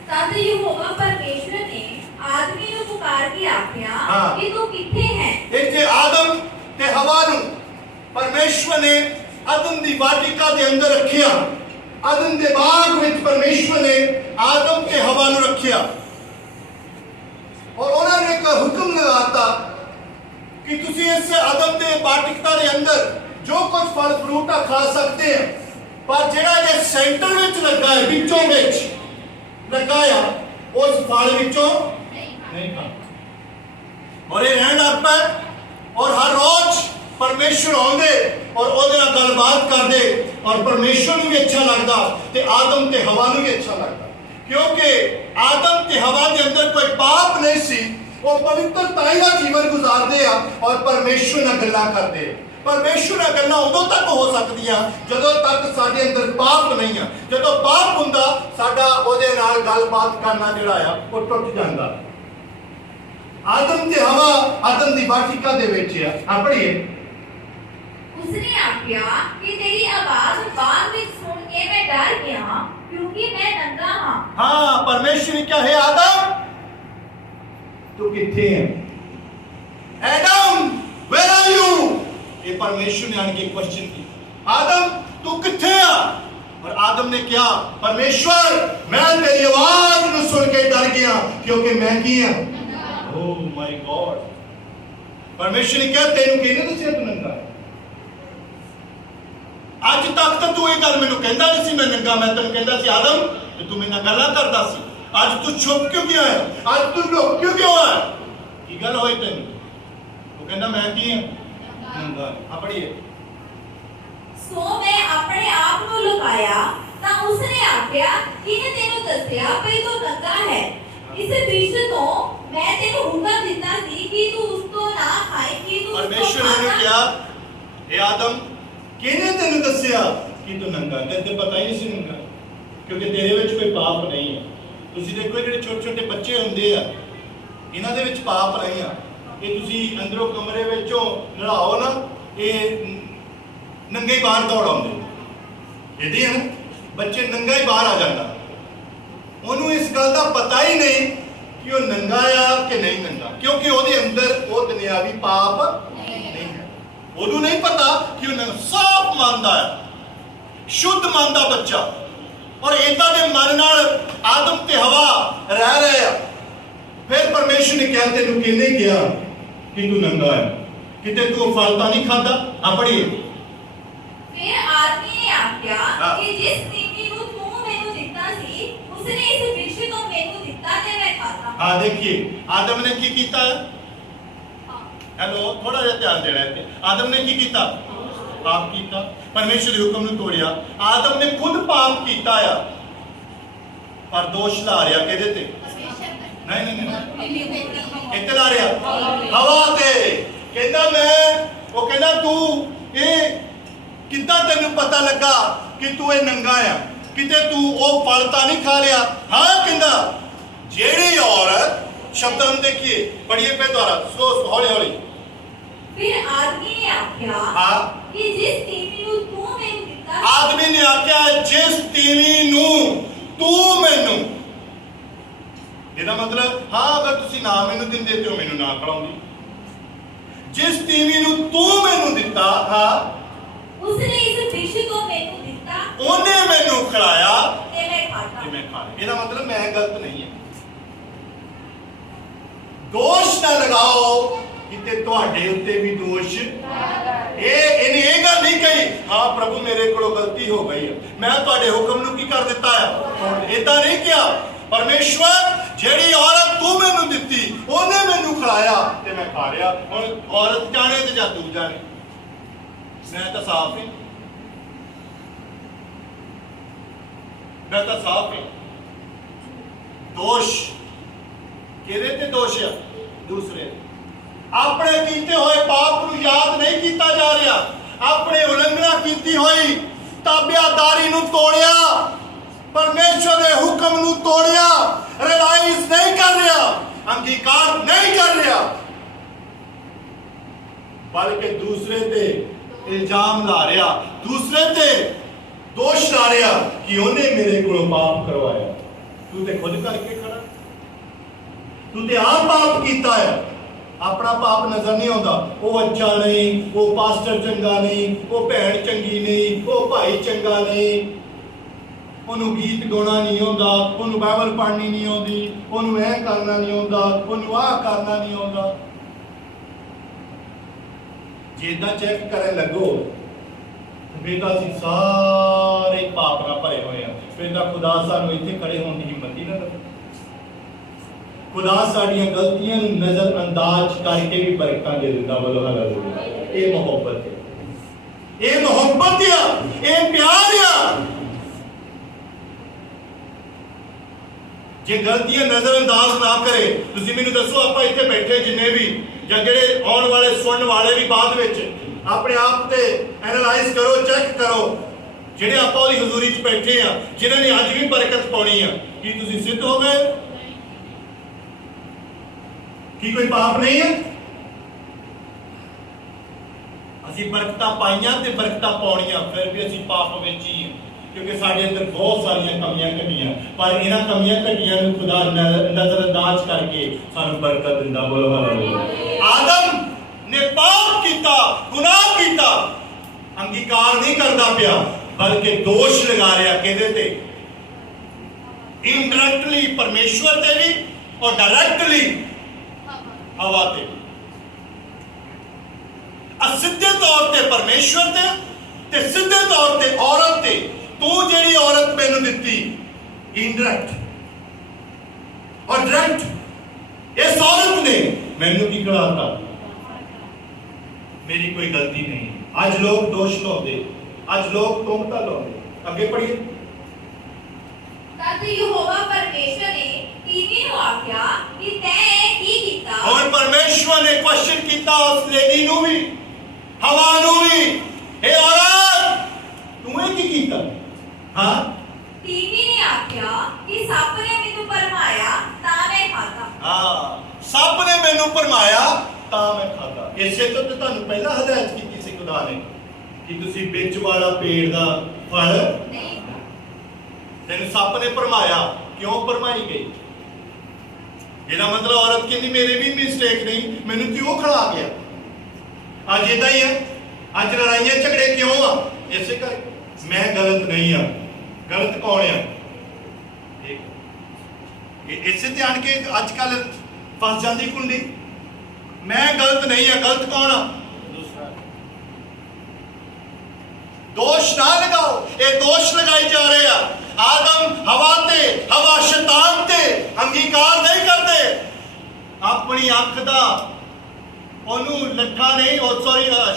तब यहोवा परमेश्वर ने आदमी को पुकार के आख्या कि तू किथे है। ਇੱਥੇ ਆਦਮ ਤੇ ਹਵਾ ਨੂੰ ਪਰਮੇਸ਼ਵਰ ਨੇ ਅਦਨ ਦੀ ਵਾਟਿਕਾ ਦੇ ਅੰਦਰ ਰੱਖਿਆ। ਅਦਨ ਦੇ ਬਾਗ ਵਿੱਚ ਪਰਮੇਸ਼ਵਰ ਨੇ ਆਦਮ ਤੇ ਹਵਾ ਨੂੰ ਰੱਖਿਆ ਔਰ ਉਹਨਾਂ ਨੇ ਇੱਕ ਹੁਕਮ ਲਗਾਤਾ ਕਿ ਤੁਸੀਂ ਇਸ ਅਦਨ ਦੇ ਵਾਟਿਕਾ ਦੇ ਅੰਦਰ ਜੋ ਕੁਝ ਫਲ ਫਰੂਟ ਖਾ ਸਕਦੇ ਆ, ਪਰ ਜਿਹੜਾ ਇਹ ਸੈਂਟਰ ਵਿੱਚ ਲੱਗਾ ਹੈ, ਵਿੱਚੋਂ ਵਿੱਚ लगाया उस फल विचों नहीं खा। और ये रहन लग पे और हर रोज परमेश्वर आंदे और ओदे नाल गलबात करदे और परमेश्वर नूं भी अच्छा लगदा ते आदम ते हवा नूं भी अच्छा लगदा, क्योंकि आदम ते हवा दे अंदर कोई पाप नहीं सी। वो पवित्रताई दा जीवन गुजारदे आ और परमेश्वर नाल गल्लां करदे। परमेश्वर नाल गल्लां उदों तक हो सकदियां जदों तक साडे अंदर पाप नहीं आ। जदों पाप हुंदा साडा ओदे नाल गलबात करना जिहड़ा आ वो टुट जांदा। आदम ते हवा आदम दी वाटिका दे विच आ। पढ़िए। उसने आख्या कि तेरी आवाज बाग विच सुन के मैं डर गया क्योंकि मैं नंगा हां। हां, परमेश्वर ने क्या है आदम तू किथे है? Adam where are you? ये परमेश्वर ने आके क्वेश्चन की, आदम तू किथे आ? और आदम ने क्या, परमेश्वर मैं तेरी आवाज ਨੂੰ सुन के डर गया क्योंकि मैं की हां। ओह माय गॉड, परमेश्वर ने क्या तेनू कहने दस्या तू नंगा? ਅੱਜ ਤੱਕ ਤਾਂ ਤੂੰ ਇਹ ਗੱਲ ਮੈਨੂੰ ਕਹਿੰਦਾ ਨਹੀਂ ਸੀ ਮੈਂ ਨੰਗਾ। ਮੈਂ ਤੈਨੂੰ ਕਹਿੰਦਾ ਸੀ ਆਦਮ ਤੇ ਤੂੰ ਮੇਰੇ ਨਾਲ ਗੱਲਾਂ ਕਰਦਾ ਸੀ। ਅੱਜ ਤੂੰ ਛੁਪ ਕਿਉਂ ਗਿਆ? ਅੱਜ ਤੂੰ ਲੁਕ ਕਿਉਂ ਗਿਆ? ਕੀ ਗੱਲ ਹੋਈ ਤੈਨੂੰ? ਉਹ ਕਹਿੰਦਾ ਮੈਂ ਕੀ ਹਾਂ पढ़िए। सो मैं अपने आप को लुकाया ता उसने आख्या किने तेनु दस्या भई तू नंगा है। इस दृश्य तो मैं तेनु हुक्म दिता सी कि तू उसको ना खाए कि तू परमेश्वर ने क्या हे आदम किने तेनु दस्या कि तू नंगा? ते पता ही नहीं सी नंगा क्योंकि तेरे विच कोई पाप नहीं है। तुसी देखो ਜਿਹੜੇ ਛੋਟੇ ਛੋਟੇ ਬੱਚੇ ਹੁੰਦੇ ਆ ਇਹਨਾਂ ਦੇ ਵਿੱਚ ਪਾਪ ਨਹੀਂ ਆ। ਇਹ ਤੁਸੀਂ ਅੰਦਰੋਂ ਕਮਰੇ ਵਿੱਚੋਂ ਨਲਾਓ ਨਾ, ਇਹ ਨੰਗੇ ਹੀ ਬਾਹਰ ਦੌੜ ਆਉਂਦੇ। ਇਹਦੀ ਹੈ ਨਾ, ਬੱਚੇ ਨੰਗਾ ਹੀ ਬਾਹਰ ਆ ਜਾਂਦਾ। ਉਹਨੂੰ ਇਸ ਗੱਲ ਦਾ ਪਤਾ ਹੀ ਨਹੀਂ ਕਿ ਉਹ ਨੰਗਾ ਆ ਕਿ ਨਹੀਂ ਨੰਗਾ, ਕਿਉਂਕਿ ਉਹਦੇ ਅੰਦਰ ਉਹ ਦੁਨਿਆਵੀ ਪਾਪ ਨਹੀਂ ਹੈ। ਉਹਨੂੰ ਨਹੀਂ ਪਤਾ ਕਿ ਉਹ ਸਾਫ਼ ਮੰਨਦਾ ਹੈ, ਸ਼ੁੱਧ ਮੰਨਦਾ ਬੱਚਾ। ਔਰ ਇਦਾਂ ਦੇ ਮਨ ਨਾਲ ਆਦਮ ਤੇ ਹਵਾ ਰਹਿ ਰਹੇ ਆ। ਫਿਰ ਪਰਮੇਸ਼ਰ ਨੇ ਕਿਹਾ ਤੈਨੂੰ ਕਿਹਨੇ ਕਿਹਾ कि तू नंगा है? किते तू फल तो नहीं खाता? हाँ पढ़िए। फिर आदमी ने आख्या कि जिस नीति को तू मैनू दिता सी उस उसने इस वृक्ष तो मैनू दिता ते मैं खाता। हाँ देखिए आदम ने की कीता है। हेलो थोड़ा जिहा ध्यान देना है। आदम ने की कीता? पाप कीता, परमेश्वर के हुक्म नूं तोड़िया। आदम ने खुद पाप कीता है पर दोष ला रहा किहदे ते? नहीं नहीं नहीं इत्ते ला रहा हवा ते। कहंदा मैं वो कहंदा तू ये किद्दां तैनूं पता लगा कि तू ये नंगा आ? किते तू वो फल तां नहीं खा लिया? हाँ कहंदा जेड़ी औरत शब्द हम देखिए पढ़िए पे द्वारा स्लो हौली हौली। फिर आदमी ने आख्या हाँ कि जिस तीवी नूं तू मैनू दिता। आदमी ने आख्या जिस तीवी नूं तू मैनू। ਇਹਦਾ मतलब हाँ अगर तुसी ना मैनू दिंदे ते मैनू ना खिलाउंदी। जिस तीवी नूं तू मैनू दिता हाँ उसने इस वृक्ष तो मैनू दिता ਉਹਨੇ ਮੈਨੂੰ ਖਿਲਾਇਆ ते मैं खाता। ਤੇ ਮੈਂ ਖਾ ਲਿਆ। ਇਹਦਾ मतलब मैं गलत नहीं है। ਦੋਸ਼ ਨਾ ਲਗਾਓ ਕਿਤੇ ਤੁਹਾਡੇ ਉੱਤੇ ਵੀ ਦੋਸ਼ ਇਹਨੇ ਇਹ ਗੱਲ ਨਹੀਂ ਕਹੀ ਹਾਂ ਪ੍ਰਭੂ ਮੇਰੇ ਕੋਲੋਂ ਗਲਤੀ ਹੋ ਗਈ ਹੈ ਮੈਂ ਤੁਹਾਡੇ ਹੁਕਮ ਨੂੰ ਕੀ ਕਰ ਦਿੱਤਾ ਹੈ ਇਦਾਂ ਨਹੀਂ ਕਿਹਾ। परमेश्वर जेड़ी औरत तू मैनू दिती ओने मैनू खिलाया ते मैं खा लिया। हुण औरत जाने ते जां तू जाने मैं तो साफ ही दोष किहदे ते दोष है? दूसरे अपने कीते होए पाप नूं याद नहीं कीता जा रहा। अपने उलंघना कीती होई ताबियादारी नूं तोड़िया परमेश्वर के हुक्म नूं तोड़िया रियलाइज नहीं कर रहा अंगीकार नहीं कर रहा बल्कि दूसरे ते इल्जाम ला रहा दूसरे ते दोष ला रहा कि उन्हें मेरे को पाप करवाया। तू ते खुद करके खड़ा तू ते आप पाप कीता है। अपना पाप नजर नहीं आता वो अच्छा नहीं वो पास्टर चंगा नहीं वो भैन चंगी नहीं वो भाई चंगा नहीं ਉਹਨੂੰ ਗੀਤ ਗਾਉਣਾ ਨਹੀਂ ਆਉਂਦਾ ਉਹਨੂੰ ਬਾਈਬਲ ਪੜ੍ਹਨੀ ਨਹੀਂ ਆਉਂਦੀ ਉਹਨੂੰ ਇਹ ਕਰਨਾ ਨਹੀਂ ਆਉਂਦਾ ਉਹਨੂੰ ਆਹ ਕਰਨਾ ਨਹੀਂ ਆਉਂਦਾ। ਜੇ ਇਦਾਂ ਚੈੱਕ ਕਰਨ ਲੱਗੋ ਫਿਰ ਤਾਂ ਅਸੀਂ ਸਾਰੇ ਪਾਪ ਨਾਲ ਭਰੇ ਹੋਏ ਆ। ਫਿਰ ਤਾਂ ਖੁਦਾ ਸਾਨੂੰ ਇੱਥੇ ਖੜੇ ਹੋਣ ਦੀ ਹਿੰਮਤ ਹੀ ਨਾ ਦੇਵੇ। ਖੁਦਾ ਸਾਡੀਆਂ ਗਲਤੀਆਂ ਨੂੰ ਨਜ਼ਰ ਅੰਦਾਜ਼ ਕਰਕੇ ਵੀ ਬਰਕਤਾਂ ਦੇ ਦਿੰਦਾ। ਬੋਲੋ ਹਾਲੇਲੂਇਆ। ਇਹ ਮੁਹੱਬਤ ਹੈ ਇਹ ਮੁਹੱਬਤ ਆ ਇਹ ਪਿਆਰ ਆ। जे गलतियां नजरअंदाज ना करे तुसी मैनू दसो आप इत्थे बैठे जिन्ने भी या जेड़े आउण वाले सुनने वाले भी बाद विच अपने आप ते एनालाइज करो चेक करो जेड़े आप ओदी हुजूरी च बैठे आ जिन्हां ने अज भी बरकत पाउणी आ कि तुसी सिद्ध हो गए कि कोई पाप नहीं है। असीं बरकतां पाईयां ते बरकतां पाउणीआं फिर भी असीं पाप विच ही हां क्योंकि साढ़े अंदर बहुत सारिया कमियां घटियां पर इन्हां कमियां घटियां नूं खुदा नजरअंदाज करके सानूं बरकत दिंदा। बोलो हालेलुया। आदम ने पाप कीता गुनाह कीता अंगीकार नहीं करता पिया बल्कि दोष लगा रहा किहदे ते? इनडायरेक्टली परमेश्वर ते भी और डायरेक्टली हवा ते भी। असिद्धे तौर ते परमेश्वर ते सीधे तौर ते औरत ते तू जेड़ी औरत मैनू दिती इनडायरेक्ट और डायरेक्ट इस औरत ने मैनू की खिलाता मेरी कोई गलती नहीं। आज लोग दोष लाते आज लोग तोहमत लाते। आगे पढ़िए। तद यहोवा परमेश्वर ने तीवी नूं आख्या कि तैं की कीता। और परमेश्वर ने क्वेश्चन कीता उस लेडी नूं भी हवा नूं भी हे औरत तूने की कीता? हाँ तीवी ने आख्या कि सप ने मैनू भरमाया तां मैं खाता। हाँ सप ने मैनू भरमाया तां मैं खाता। इसे तो तुहानू पहला हदायत कीती सी खुदा ने कि तुसी बिच वाला पेड़ दा फल नहीं तैनू सप ने भरमाया क्यों भरमाई गई? ਇਹਦਾ मतलब औरत कहती मेरे भी मिस्टेक नहीं मैनू क्यों खिला गया। अज इदा ही है अज लड़ाइयां झगड़े क्यों आ इसे कर मैं गलत नहीं हाँ गलत कौन है? इसे ध्यान के अजकल फस जाती कुंडी मैं गलत नहीं है गलत कौन आ? दूसरा दोष ना लगाओ ये दोष लगाई जा रहे हैं ਆਦਮ ਹਵਾ ਸ਼ੈਤਾਨ ਤੇ ਅੰਗੀਕਾਰ ਨਹੀਂ ਕਰਦੇ। ਆਪਣੀ ਅੱਖ ਦਾ ਉਹਨੂੰ ਲੱਠਾ ਨਹੀਂ,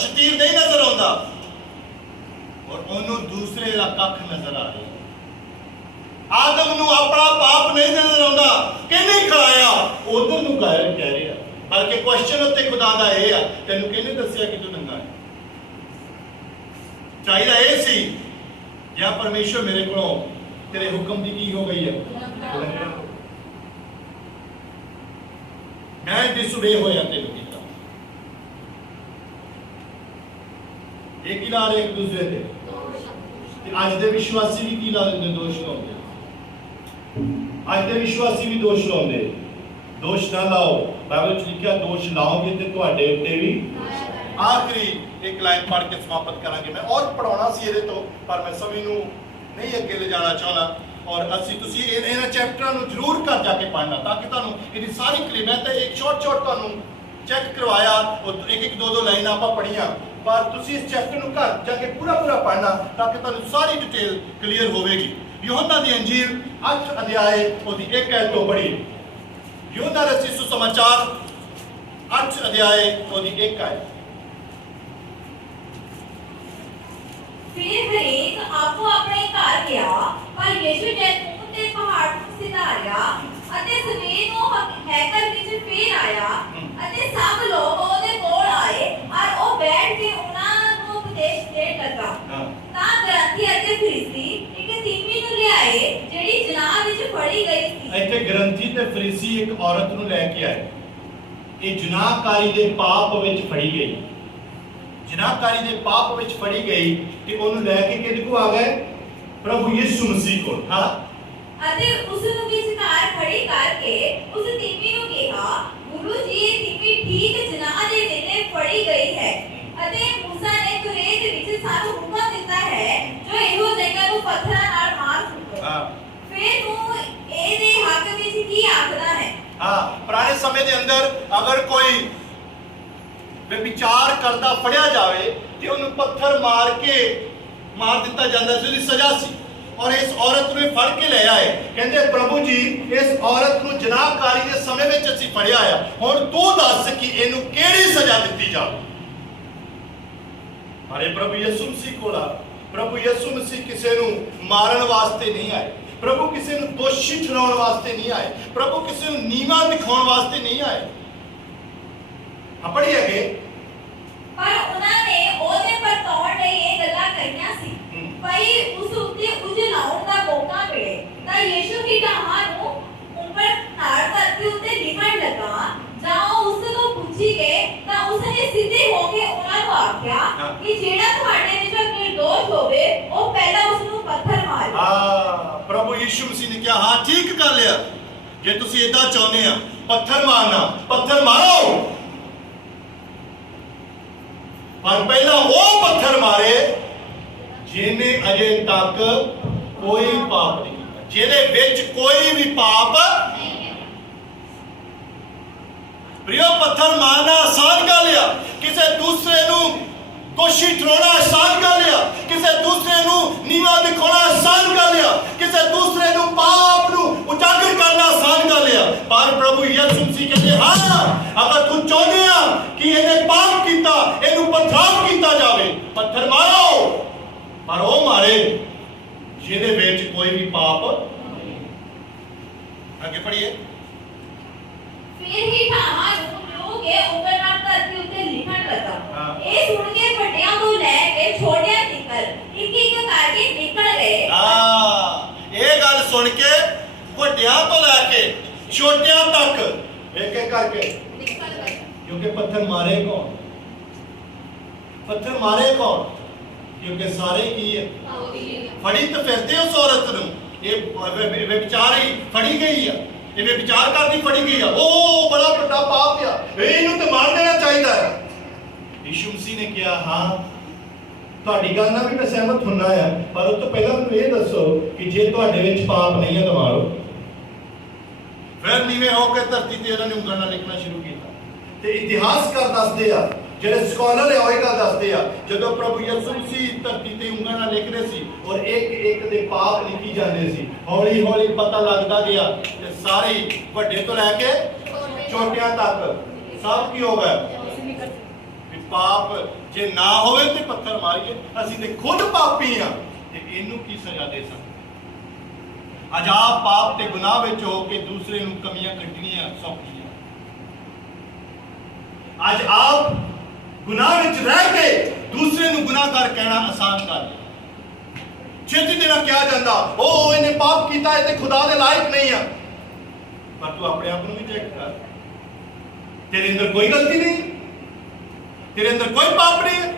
ਸ਼ਤੀਰ ਨਹੀਂ ਨਜ਼ਰ ਆਉਂਦਾ, ਔਰ ਉਹਨੂੰ ਦੂਸਰੇ ਦਾ ਕੱਖ ਨਜ਼ਰ ਆ ਰਿਹਾ। ਆਦਮ ਨੂੰ ਆਪਣਾ ਪਾਪ ਨਹੀਂ ਨਜ਼ਰ ਆਉਂਦਾ ਕਿ ਨਹੀਂ ਖਲਾਇਆ, ਉਧਰ ਨੂੰ ਕਹਿ ਰਿਹਾ। ਬਲਕਿ ਕੁਐਸਚਨ ਉੱਤੇ ਖੁਦਾ ਦਾ ਇਹ ਆ, ਤੈਨੂੰ ਕਿਹਨੇ ਦੱਸਿਆ ਕਿ ਤੂੰ ਨੰਗਾ ਹੈ? ਚਾਹੀਦਾ ਇਹ ਸੀ ਜਾਂ ਪਰਮੇਸ਼ਵਰ ਮੇਰੇ ਕੋਲੋਂ ਤੇਰੇ ਹੁਕਮ ਦੀ ਕੀ ਹੋ ਗਈ ਹੈ? ਮੈਂ ਡਿਸਓਬੇ ਹੋਇਆ ਤੈਨੂੰ ਕੀਤਾ। ਇਹ ਕੀ ਲਾ ਰਹੇ ਇੱਕ ਦੂਸਰੇ ਤੇ? ਅੱਜ ਦੇ ਵਿਸ਼ਵਾਸੀ ਵੀ ਕੀ ਲਾ ਦਿੰਦੇ? ਦੋਸ਼ ਲਾਉਂਦੇ। ਅੱਜ ਦੇ ਵਿਸ਼ਵਾਸੀ ਵੀ ਦੋਸ਼ ਲਾਉਂਦੇ। ਦੋਸ਼ ਨਾ ਲਾਓ, ਬਾਈਬਲ ਵਿੱਚ ਲਿਖਿਆ ਦੋਸ਼ ਲਾਓਗੇ ਤੇ ਤੁਹਾਡੇ ਉੱਤੇ ਵੀ। ਆਖਰੀ ਇੱਕ ਲਾਈਨ ਪੜ੍ਹ ਕੇ ਸਮਾਪਤ ਕਰਾਂਗੇ। ਮੈਂ ਔਰ ਪੜਾਉਣਾ ਸੀ ਇਹਦੇ ਤੋਂ, ਪਰ ਮੈਂ ਸਮੇਂ ਨੂੰ ਨਹੀਂ ਅੱਗੇ ਲਿਜਾਣਾ ਚਾਹੁੰਦਾ। ਔਰ ਤੁਸੀਂ ਇਹਨਾਂ ਚੈਪਟਰਾਂ ਨੂੰ ਜ਼ਰੂਰ ਘਰ ਜਾ ਕੇ ਪੜ੍ਹਨਾ, ਤਾਂ ਕਿ ਤੁਹਾਨੂੰ ਇਹਦੀ ਸਾਰੀ ਕਲੀ, ਮੈਂ ਤਾਂ ਇੱਕ ਸ਼ਾਰਟ ਤੁਹਾਨੂੰ ਚੈੱਕ ਕਰਵਾਇਆ, ਇੱਕ ਦੋ ਲਾਈਨਾਂ ਆਪਾਂ ਪੜ੍ਹੀਆਂ, ਪਰ ਤੁਸੀਂ ਇਸ ਚੈਪਟਰ ਨੂੰ ਘਰ ਜਾ ਕੇ ਪੂਰਾ ਪੜ੍ਹਨਾ, ਤਾਂ ਕਿ ਤੁਹਾਨੂੰ ਸਾਰੀ ਡਿਟੇਲ ਕਲੀਅਰ ਹੋਵੇਗੀ। ਯੋਹੰਨਾ ਦੀ ਅੰਜੀਲ 8 ਅਧਿਆਏ ਉਹਦੀ 1 ਐਤ ਤੋਂ ਪੜ੍ਹੀ। ਯੋਹੰਨਾ ਰਚਿਤ ਸੁਸਮਾਚਾਰ 8 ਅਧਿਆਏ ਉਹਦੀ 1 ਐਤ। ਫਿਰ ਹਰੇਕ ਆਪੋ ਆਪਣੇ ਘਰ ਗਿਆ, ਪਰ ਯਿਸੂ ਜੈਤੂਨ ਦੇ ਪਹਾੜ ਨੂੰ ਸਿਧਾਰਿਆ ਅਤੇ ਸਵੇਰ ਨੂੰ ਹੈਕਲ ਵਿੱਚ ਫੇਰ ਆਇਆ ਅਤੇ ਸਭ ਲੋਕ ਉਹਦੇ ਕੋਲ ਆਏ ਔਰ ਉਹ ਬੈਠ ਕੇ ਉਹਨਾਂ ਨੂੰ ਉਪਦੇਸ਼ ਦੇਣ ਲੱਗਾ। ਤਾਂ ਗ੍ਰੰਥੀ ਅਤੇ ਫਰੀਸੀ ਇੱਕ ਤੀਵੀ ਨੂੰ ਲਿਆਏ ਜਿਹੜੀ ਜਨਾਹ ਵਿੱਚ ਫੜੀ ਗਈ ਸੀ। ਇੱਥੇ ਗ੍ਰੰਥੀ ਤੇ ਫਰੀਸੀ ਇੱਕ ਔਰਤ ਨੂੰ ਲੈ ਕੇ ਆਏ। ਇਹ ਜਨਾਹਕਾਰੀ ਦੇ ਪਾਪ ਵਿੱਚ ਫੜੀ ਗਈ। ਜਨਾਹਕਾਰੀ ਦੇ ਪਾਪ ਵਿੱਚ ਫੜੀ ਗਈ ਤੇ ਉਹਨੂੰ ਲੈ ਕੇ ਕਿਹਦੇ ਕੋਲ ਆ ਗਏ? ਪ੍ਰਭੂ ਯਿਸੂ ਮਸੀਹ ਕੋਲ। ਹਾਂ, ਅਤੇ ਉਸ ਨੂੰ ਵਿਚਕਾਰ ਖੜੀ ਕਰਕੇ ਉਸ ਤੀਵੀ ਨੂੰ ਕਿਹਾ, ਗੁਰੂ ਜੀ ਇਹ ਤੀਵੀ ਠੀਕ ਜਨਾਹ ਦੇ ਵੇਲੇ ਫੜੀ ਗਈ ਹੈ ਅਤੇ ਮੂਸਾ ਨੇ ਕੁਰੇਤ ਵਿੱਚ ਸਾਨੂੰ ਹੁਕਮ ਦਿੱਤਾ ਹੈ ਜੋ ਇਹੋ ਜਗ੍ਹਾ ਨੂੰ ਪੱਥਰਾਂ ਨਾਲ ਮਾਰ ਸੁੱਟੋ। ਫਿਰ ਤੂੰ ਇਹਦੇ ਹੱਕ ਵਿੱਚ ਕੀ ਆਖਦਾ ਹੈ? ਪੁਰਾਣੇ ਸਮੇਂ ਦੇ ਅੰਦਰ ਅਗਰ ਕੋਈ ਵਿਚਾਰ ਕਰਦਾ ਫੜਿਆ ਜਾਵੇ ਤੇ ਉਹਨੂੰ ਪੱਥਰ ਮਾਰ ਦਿੱਤਾ ਜਾਂਦਾ ਸੀ, ਉਹਦੀ ਸਜ਼ਾ ਸੀ। ਔਰ ਇਸ ਔਰਤ ਨੂੰ ਫੜ ਕੇ ਲੈ ਆਏ, ਕਹਿੰਦੇ ਪ੍ਰਭੂ ਜੀ ਇਸ ਔਰਤ ਨੂੰ ਜਨਾਹਕਾਰੀ ਦੇ ਸਮੇਂ ਵਿੱਚ ਅਸੀਂ ਫੜਿਆ ਆ, ਹੁਣ ਤੂੰ ਦੱਸ ਕਿ ਇਹਨੂੰ ਕਿਹੜੀ ਸਜ਼ਾ ਦਿੱਤੀ ਜਾਵੇ। ਅਰੇ ਪ੍ਰਭੂ ਯਿਸੂ ਮਸੀਹ ਕੋਲ ਆ। ਪ੍ਰਭੂ ਯਿਸੂ ਮਸੀਹ ਕਿਸੇ ਨੂੰ ਮਾਰਨ ਵਾਸਤੇ ਨਹੀਂ ਆਏ। ਪ੍ਰਭੂ ਕਿਸੇ ਨੂੰ ਦੋਸ਼ੀ ਠਹਿਰਾਉਣ ਵਾਸਤੇ ਨਹੀਂ ਆਏ। ਪ੍ਰਭੂ ਕਿਸੇ ਨੂੰ ਨੀਵਾਂ ਦਿਖਾਉਣ ਵਾਸਤੇ ਨਹੀਂ ਆਏ। ਪੜ੍ਹੀ ਅੱਗੇ। ਪਰ ਉਹਨਾਂ ਨੇ ਉਹਦੇ ਪਰਤਾਉਣ ਲਈ ਇਹ ਗੱਲਾਂ ਕਹੀਆਂ ਸੀ ਭਈ ਉਸ ਉੱਤੇ ਉਜਲਾਉਣ ਦਾ ਮੌਕਾ ਮਿਲੇ। ਤਾਂ ਯਿਸੂ ਦੀ ਢਾਹਾਂ ਨੂੰ ਉੱਪਰ ਧਾਰ ਧਰਤੀ ਉੱਤੇ ਲਿਖਣ ਲੱਗਾ। ਜਾਓ ਉਸ ਤੋਂ ਪੁੱਛੀ ਗਏ ਤਾਂ ਉਸਨੇ ਸਿੱਧੇ ਹੋ ਕੇ ਉਹਨਾਂ ਨੂੰ ਆਖਿਆ ਕਿ ਜਿਹੜਾ ਤੁਹਾਡੇ ਵਿੱਚੋਂ ਨਿਰਦੋਸ਼ ਹੋਵੇ ਉਹ ਪਹਿਲਾਂ ਉਸ ਨੂੰ ਪੱਥਰ ਮਾਰੇ। ਪ੍ਰਭੂ ਯਿਸੂ ਮਸੀਹ ਨੇ ਕਿਹਾ, ਹਾਂ ਠੀਕ ਕਰ ਲਿਆ, ਜੇ ਤੁਸੀਂ ਇਦਾਂ ਚਾਹੁੰਦੇ ਆ ਪੱਥਰ ਮਾਰਨਾ, ਪੱਥਰ ਮਾਰੋ, ਪਰ ਪਹਿਲਾਂ ਉਹ ਪੱਥਰ ਮਾਰੇ ਜਿਹਨੇ ਅਜੇ ਤੱਕ ਕੋਈ ਪਾਪ ਨਹੀਂ ਕੀਤਾ, ਜਿਹਦੇ ਵਿੱਚ ਕੋਈ ਵੀ ਪਾਪ ਨਹੀਂ ਹੈ। ਪ੍ਰਿਯੋ, ਪੱਥਰ ਮਾਰਨਾ ਆਸਾਨ ਗੱਲ ਆ, ਕਿਸੇ ਦੂਸਰੇ ਨੂੰ ਦੋਸ਼ੀ ਠਹਿਰਾਉਣਾ ਆਸਾਨ ਗੱਲ ਆ, ਕਿਸੇ ਦੂਸਰੇ ਨੂੰ ਨੀਵਾਂ ਦਿਖਾਉਣਾ ਆਸਾਨ ਗੱਲ ਆ, ਕਿਸੇ ਦੂਸਰੇ ਨੂੰ ਪਾਪ ਨੂੰ ਉਜਾਗਰ ਕਰਨਾ ਆਸਾਨ ਗੱਲ ਆ। ਪਰ ਪ੍ਰਭੂ ਯਿਸੂ ਮਸੀਹ ਕਹਿੰਦੇ, ਹਾਂ ਅਗਰ ਤੂੰ ਚਾਹੁੰਦੇ ਆ ਕਿ ਇਹਨੇ ਪਾਪ ਕੀਤਾ, ਇਹਨੂੰ ਪਥਰਾਵ ਕੀਤਾ ਜਾਵੇ, ਪੱਥਰ ਮਾਰੋ, ਪਰ ਉਹ ਮਾਰੇ ਜਿਹਦੇ ਵਿੱਚ ਕੋਈ ਵੀ ਪਾਪ। ਅੱਗੇ ਪੜ੍ਹੀਏ। ਫਿਰ ਹੀ ਢਾਹਾਂ ਨੂੰ ਲੋ ਕੇ ਉੱਪਰ ਨਾਲ ਧਰਤੀ ਉੱਤੇ ਲਿਖਣ ਲੱਗਾ। ਇਹ ਸੁਣ ਕੇ ਵੱਡਿਆਂ ਤੋਂ ਲੈ ਕੇ ਛੋਟਿਆਂ ਤੱਕ ਇੱਕ ਇੱਕ ਕਰਕੇ ਨਿਕਲ ਗਏ। ਇਹ ਗੱਲ ਸੁਣ ਕੇ ਵੱਡਿਆਂ ਤੋਂ ਲੈ ਕੇ ਛੋਟਿਆਂ ਤੱਕ ਇੱਕ ਇੱਕ ਕਰਕੇ ਨਿਕਲ ਗਏ। ਕਿਉਂਕਿ ਪੱਥਰ ਮਾਰੇ ਕੌਣ? ਪੱਥਰ ਮਾਰੇ ਕੌਣ? ਕਿਉਂਕਿ ਸਾਰੇ ਕੀ ਹੈ? ਫੜੀ ਤਾਂ ਫਿਰਦੇ ਉਸ ਔਰਤ ਨੂੰ। ਇਹ ਵਿਚਾਰੀ ਫੜੀ ਗਈ ਆ, ਇਹ ਵਿਚਾਰ ਕਰਦੀ ਫੜੀ ਗਈ ਆ। ਉਹ ਬੜਾ ਵੱਡਾ ਪਾਪ ਆ, ਇਹਨੂੰ ਤੇ ਮਾਰ ਦੇਣਾ ਚਾਹੀਦਾ ਹੈ। ਯਿਸੂ ਮਸੀਹ ਨੇ ਕਿਹਾ, ਹਾਂ ਤੁਹਾਡੀ ਗੱਲ ਨਾਲ ਵੀ ਮੈਂ ਸਹਿਮਤ ਹੁੰਨਾ ਆ, ਪਰ ਉਸ ਤੋਂ ਪਹਿਲਾਂ ਮੈਨੂੰ ਇਹ ਦੱਸੋ ਕਿ ਜੇ ਤੁਹਾਡੇ ਵਿੱਚ ਪਾਪ ਨਹੀਂ ਹੈ ਤਾਂ ਮਾਰੋ। ਫਿਰ ਨੀਵੇਂ ਹੋ ਕੇ ਧਰਤੀ ਤੇ ਉਹਨਾਂ ਨੇ ਉਂਗਲਾਂ ਨਾਲ ਲਿਖਣਾ ਸ਼ੁਰੂ ਕੀਤਾ। ਤੇ ਇਤਿਹਾਸਕਾਰ ਦੱਸਦੇ ਆ ਜਿਹੜੇ ਸਕਾਲਰ ਆ ਉਹੀ ਗੱਲ ਦੱਸਦੇ ਆ ਜਦੋਂ ਪ੍ਰਭੂ ਯਿਸੂ ਮਸੀਹ ਧਰਤੀ ਤੇ ਉਂਗਲਾਂ ਨਾਲ ਲਿਖਦੇ ਸੀ ਔਰ ਇੱਕ ਇੱਕ ਦੇ ਪਾਪ ਲਿਖੀ ਜਾਂਦੇ ਸੀ, ਹੌਲੀ ਹੌਲੀ ਪਤਾ ਲੱਗਦਾ ਗਿਆ ਤੇ ਸਾਰੇ ਵੱਡੇ ਤੋਂ ਲੈ ਕੇ ਛੋਟਿਆਂ ਤੱਕ ਸਭ ਕੀ ਹੋ ਗਿਆ ਵੀ ਪਾਪ ਜੇ ਨਾ ਹੋਵੇ ਤੇ ਪੱਥਰ ਮਾਰੀਏ, ਅਸੀਂ ਤੇ ਖੁਦ ਪਾਪੀ ਆ ਤੇ ਇਹਨੂੰ ਕੀ ਸਜ਼ਾ ਦੇ ਸਕਦੇ। ਅੱਜ ਆਪ ਪਾਪ ਤੇ ਗੁਨਾਹ ਵਿੱਚ ਹੋ ਕੇ ਦੂਸਰੇ ਨੂੰ ਕਮੀਆਂ ਕੱਢਣੀਆਂ ਸੌਖੀਆਂ। ਅੱਜ ਆਪ ਗੁਨਾਹ ਵਿੱਚ ਰਹਿ ਕੇ ਦੂਸਰੇ ਨੂੰ ਗੁਨਾਹਗਾਰ ਕਹਿਣਾ ਆਸਾਨ ਕਰ ਲਿਆ। ਛੇਤੀ ਦੇ ਨਾਲ ਕਿਹਾ ਜਾਂਦਾ ਉਹ ਇਹਨੇ ਪਾਪ ਕੀਤਾ, ਇਹ ਤੇ ਖੁਦਾ ਦੇ ਲਾਇਕ ਨਹੀਂ ਆ। ਪਰ ਤੂੰ ਆਪਣੇ ਆਪ ਨੂੰ ਵੀ ਚੈੱਕ ਕਰ, ਤੇਰੇ ਅੰਦਰ ਕੋਈ ਗਲਤੀ ਨਹੀਂ, ਤੇਰੇ ਅੰਦਰ ਕੋਈ ਪਾਪ ਨਹੀਂ ਹੈ।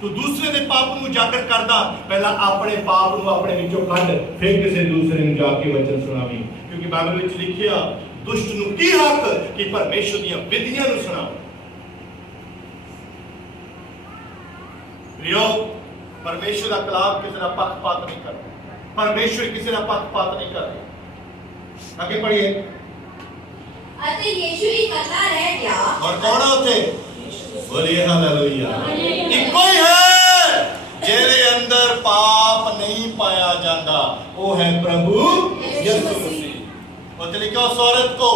ਤੂੰ ਦੂਸਰੇ ਦੇ ਪਾਪ ਨੂੰ ਉਜਾਗਰ ਕਰਦਾ, ਪਹਿਲਾਂ ਆਪਣੇ ਪਾਪ ਨੂੰ ਆਪਣੇ ਵਿੱਚੋਂ ਕੱਢ, ਫਿਰ ਕਿਸੇ ਦੂਸਰੇ ਨੂੰ ਜਾ ਕੇ ਵਚਨ ਸੁਣਾਵੀਂ। ਕਿਉਂਕਿ ਬਾਈਬਲ ਵਿੱਚ ਲਿਖਿਆ ਦੁਸ਼ਟ ਨੂੰ ਕੀ ਹੱਕ ਕਿ ਪਰਮੇਸ਼ਰ ਦੀਆਂ ਵਿਧੀਆਂ ਨੂੰ ਸੁਣਾਵੇ। प्रियो, परमेश्वर का कलाम किसी का पक्षपात नहीं करता, परमेश्वर किसी का पक्षपात नहीं करता। आगे पढ़िए। अतः यीशु इकल्ला रह गया और कौन है उसे? बोलिए हालेलुया। इको ही है जेरे अंदर पाप नहीं पाया जाता, वो है प्रभु यीशु मसीह। और लिखा उस औरत को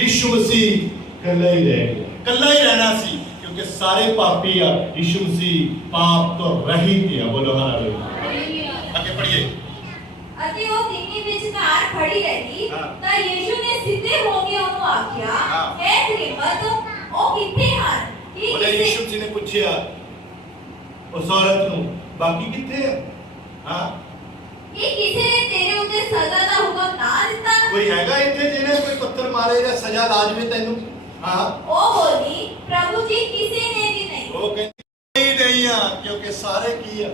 यीशु मसीह कल्ला ही रह गया, कल्ला ही रहना सी कि सारे पापी आ, यीशु मसीह पाप तो रहित है। बोलो हालेलुया। आगे पढ़िए। अति वो तिन्नी विचकार खड़ी रही ता यीशु ने सीधे हो के ਉਹਨੂੰ ਆਖਿਆ हे श्रीमत ਉਹ ਕਿੱਥੇ ਹਨ? बोले यीशु जी ने पूछा उस औरत ਨੂੰ ਬਾਕੀ ਕਿੱਥੇ ਹੈ? ਹਾਂ ਇਹ ਕਿਸੇ ਨੇ ਤੇਰੇ ਉੱਤੇ ਸਜ਼ਾ ਦਾ ਹੁਕਮ ਨਾ ਦਿੱਤਾ? ਕੋਈ ਹੈਗਾ ਇੱਥੇ ਜਿਹਨੇ ਕੋਈ ਪੱਥਰ ਮਾਰੇ ਜਾਂ ਸਜ਼ਾ ਲਾਜ਼ਮੀ ਤੈਨੂੰ? हाँ ओ बोली प्रभु जी किसी ने भी नहीं। वो कहती नहीं आ, क्योंकि सारे किया,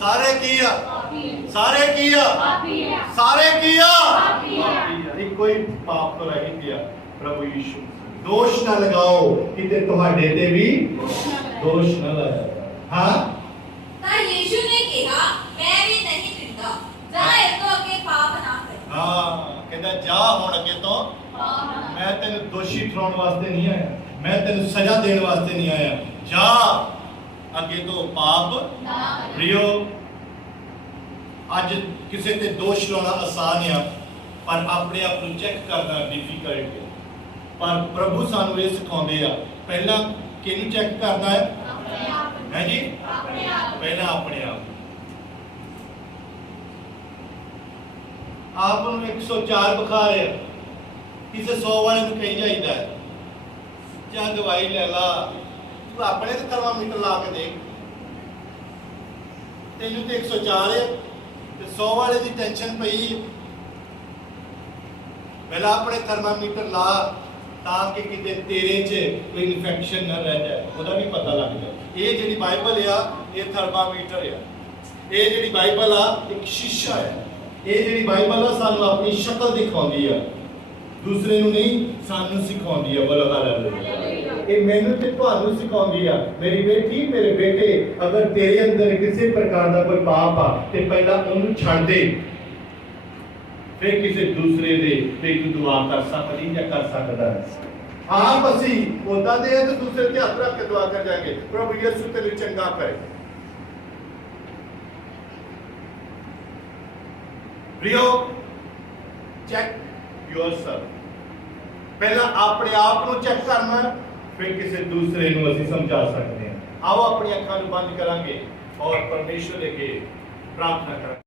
सारे किया, सारे किया, सारे किया, एक कोई पाप तो रह गया। प्रभु यीशु दोष ना लगाओ किते तुहाडे ते भी दोष ना लाया। हाँ ता यीशु ने कहा मैं भी नहीं दिंदा, जा ये तो अगे पाप ना कर। हाँ कहता जा हुण अगे तो मैं तेन दोषी ठहराने वास्ते नहीं आया, मैं तेन सजा देने वास्ते नहीं आया, जा अगे तो पाप प्रियो। अज किसी ते दोष लाना आसान है पर अपने आप को चेक करना डिफिकल्ट है। पर प्रभु सानू ये सिखाते हैं पहला किहनू चेक करना है जी? पहला अपने आप। आप 104 बुखार है, किसी 100 वाले को कही जाइए क्या दवाई ले ला, तू अपने तो थर्मामीटर ला के देख, तेन तो 104 है तो 100 वाले की टेंशन पई। पहला अपने थर्मामीटर ला ताकि किते तेरे च कोई इन्फेक्शन ना रह जाए, उसका भी पता लग जाए। ये जी बाइबल आ ये थर्मामीटर आ, ये जी बाइबल आ एक शीशा है, ये जी बाइबल आ सानू अपनी शक्ल दिखाती है, दूसरे ਨੂੰ ਨਹੀਂ ਸਾਨੂੰ ਸਿਖਾਉਂਦੀ ਹੈ। ਬੋਲੋ ਹਾਲੇਲੂਇਆ। ਇਹ ਮੈਨੂੰ ਤੇ ਤੁਹਾਨੂੰ ਸਿਖਾਉਂਦੀ ਆ ਮੇਰੀ ਬੇਟੀ ਮੇਰੇ ਬੇਟੇ, ਅਗਰ ਤੇਰੇ ਅੰਦਰ ਕਿਸੇ ਪ੍ਰਕਾਰ ਦਾ ਕੋਈ ਪਾਪ ਆ ਤੇ ਪਹਿਲਾਂ ਉਹਨੂੰ ਛੱਡ ਦੇ, ਫਿਰ ਕਿਸੇ ਦੂਸਰੇ ਦੇ ਤੇ ਤੂੰ ਦੁਆ ਕਰ ਸਕਦੀ ਜਾਂ ਕਰ ਸਕਦਾ ਹੈ। ਆਪ ਅਸੀਂ ਉਹਦਾ ਦੇ ਤੇ ਦੂਸਰੇ ਤੇ ਹੱਥ ਰੱਖ ਕੇ ਦੁਆ ਕਰ ਜਾਗੇ ਪ੍ਰਭੂ ਯਿਸੂ ਤੈਨੂੰ ਚੰਗਾ ਕਰੇ। प्रियो चेक योरसेल्फ, पहला अपने आप को चेक करना, फिर किसी दूसरे को ਅਸੀਂ ਸਮਝਾ ਸਕਦੇ ਹਾਂ। आओ अपनी अखां ਨੂੰ बंद करांगे और परमेश्वर के प्रार्थना करेंगे।